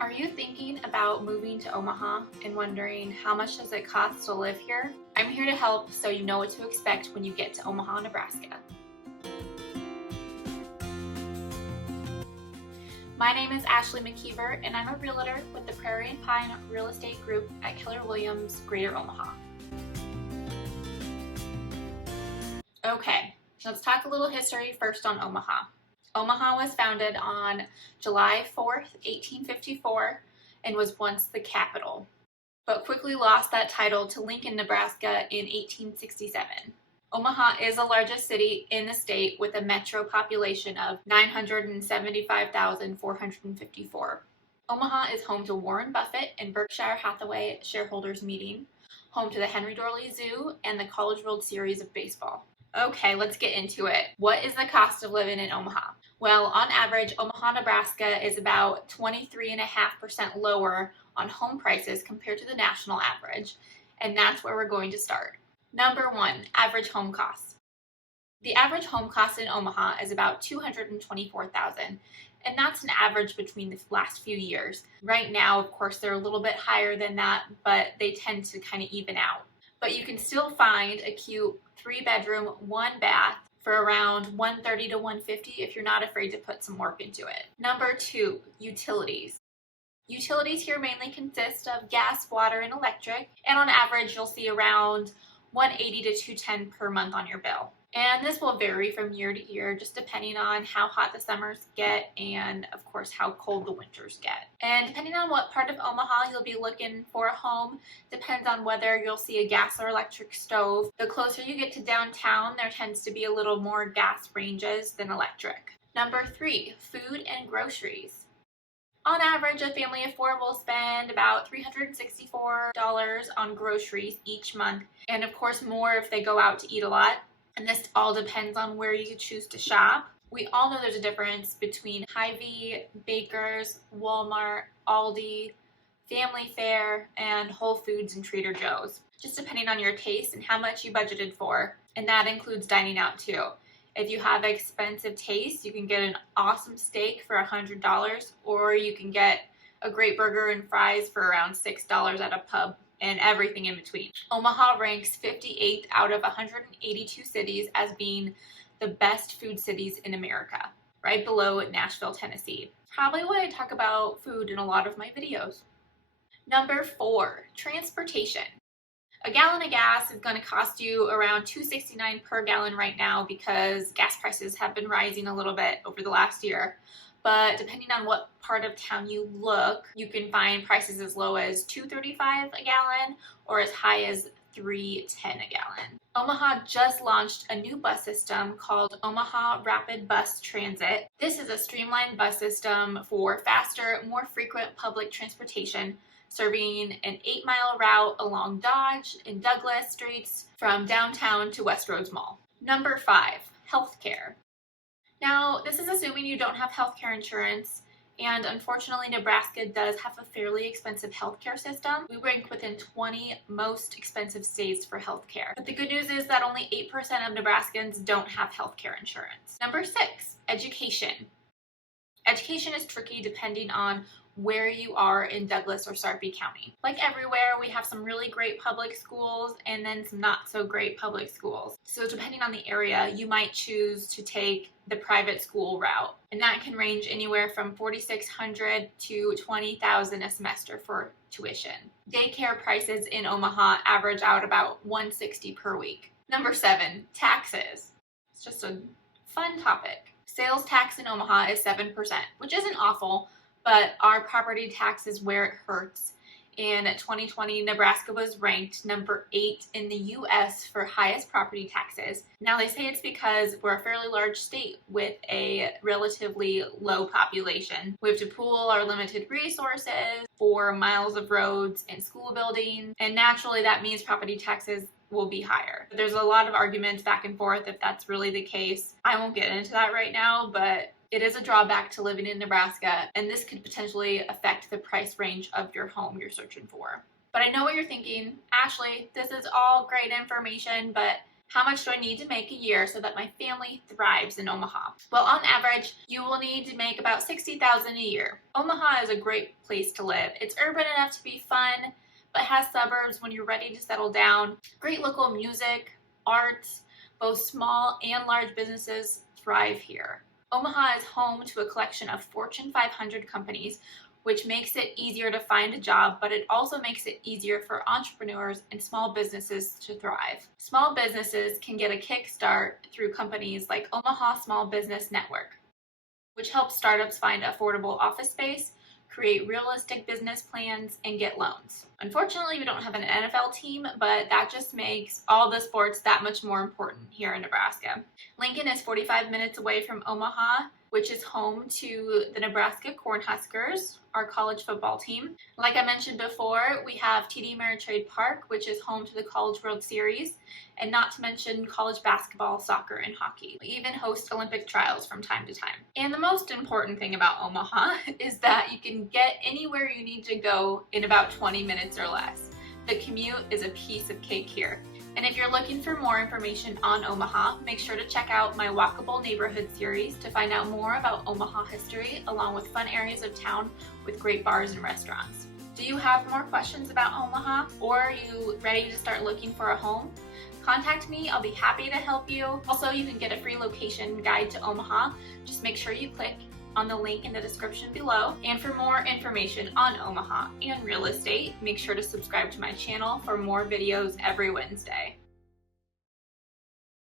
Are you thinking about moving to Omaha and wondering how much does it cost to live here? I'm here to help so you know what to expect when you get to Omaha, Nebraska. My name is Ashley McKeever and I'm a realtor with the Prairie and Pine Real Estate Group at Keller Williams, Greater Omaha. Okay, let's talk a little history first on Omaha. Omaha was founded on July 4th, 1854 and was once the capital, but quickly lost that title to Lincoln, Nebraska in 1867. Omaha is the largest city in the state with a metro population of 975,454. Omaha is home to Warren Buffett and Berkshire Hathaway shareholders meeting, home to the Henry Dorley Zoo and the College World Series of baseball. Okay, let's get into it. What is the cost of living in Omaha? Well, on average, Omaha, Nebraska is about 23.5% lower on home prices compared to the national average, and that's where we're going to start. Number one, average home costs. The average home cost in Omaha is about $224,000, and that's an average between the last few years. Right now, of course, they're a little bit higher than that, but they tend to kind of even out. But you can still find a cute 3-bedroom, 1-bath for around $130,000 to $150,000 if you're not afraid to put some work into it. Number two, utilities. Utilities here mainly consist of gas, water, and electric, and on average you'll see around $180 to $210 per month on your bill. And this will vary from year to year, just depending on how hot the summers get and, of course, how cold the winters get. And depending on what part of Omaha you'll be looking for a home, depends on whether you'll see a gas or electric stove. The closer you get to downtown, there tends to be a little more gas ranges than electric. Number three, food and groceries. On average, a family of four will spend about $364 on groceries each month, and of course more if they go out to eat a lot. And this all depends on where you choose to shop. We all know there's a difference between Hy-Vee, Baker's, Walmart, Aldi, Family Fare, and Whole Foods and Trader Joe's, just depending on your taste and how much you budgeted for, and that includes dining out too. If you have expensive taste, you can get an awesome steak for $100, or you can get a great burger and fries for around $6 at a pub, and everything in between. Omaha ranks 58th out of 182 cities as being the best food cities in America, right below Nashville, Tennessee. Probably why I talk about food in a lot of my videos. Number four, transportation. A gallon of gas is going to cost you around $2.69 per gallon right now because gas prices have been rising a little bit over the last year. But depending on what part of town you look, you can find prices as low as $2.35 a gallon or as high as $3.10 a gallon. Omaha just launched a new bus system called Omaha Rapid Bus Transit. This is a streamlined bus system for faster, more frequent public transportation, serving an 8-mile route along Dodge and Douglas streets from downtown to Westroads Mall. Number five, healthcare. Now, this is assuming you don't have healthcare insurance, and unfortunately, Nebraska does have a fairly expensive healthcare system. We rank within 20 most expensive states for healthcare. But the good news is that only 8% of Nebraskans don't have healthcare insurance. Number six, education. Education is tricky depending on where you are in Douglas or Sarpy County. Like everywhere, we have some really great public schools and then some not so great public schools. So depending on the area, you might choose to take the private school route. And that can range anywhere from $4,600 to $20,000 a semester for tuition. Daycare prices in Omaha average out about $160 per week. Number seven, taxes. It's just a fun topic. Sales tax in Omaha is 7%, which isn't awful, but our property tax is where it hurts. In 2020, Nebraska was ranked number 8 in the U.S. for highest property taxes. Now, they say it's because we're a fairly large state with a relatively low population. We have to pool our limited resources for miles of roads and school buildings, and naturally that means property taxes will be higher. There's a lot of arguments back and forth if that's really the case. I won't get into that right now, but it is a drawback to living in Nebraska, and this could potentially affect the price range of your home you're searching for. But I know what you're thinking, Ashley, this is all great information, but How much do I need to make a year so that my family thrives in Omaha? Well, on average, you will need to make about $60,000 a year. Omaha is a great place to live. It's urban enough to be fun, but has suburbs when you're ready to settle down. Great local music, arts, both small and large businesses thrive here. Omaha is home to a collection of Fortune 500 companies, which makes it easier to find a job, but it also makes it easier for entrepreneurs and small businesses to thrive. Small businesses can get a kickstart through companies like Omaha Small Business Network, which helps startups find affordable office space, create realistic business plans, and get loans. Unfortunately, we don't have an NFL team, but that just makes all the sports that much more important here in Nebraska. Lincoln is 45 minutes away from Omaha, which is home to the Nebraska Cornhuskers, our college football team. Like I mentioned before, we have TD Ameritrade Park, which is home to the College World Series, and not to mention college basketball, soccer, and hockey. We even host Olympic trials from time to time. And the most important thing about Omaha is that you can get anywhere you need to go in about 20 minutes or less. The commute is a piece of cake here. And if you're looking for more information on Omaha, make sure to check out my Walkable Neighborhood series to find out more about Omaha history, along with fun areas of town with great bars and restaurants. Do you have more questions about Omaha, or are you ready to start looking for a home? Contact me, I'll be happy to help you. Also, you can get a free location guide to Omaha. Just make sure you click on the link in the description below. And for more information on Omaha and real estate, make sure to subscribe to my channel for more videos every Wednesday.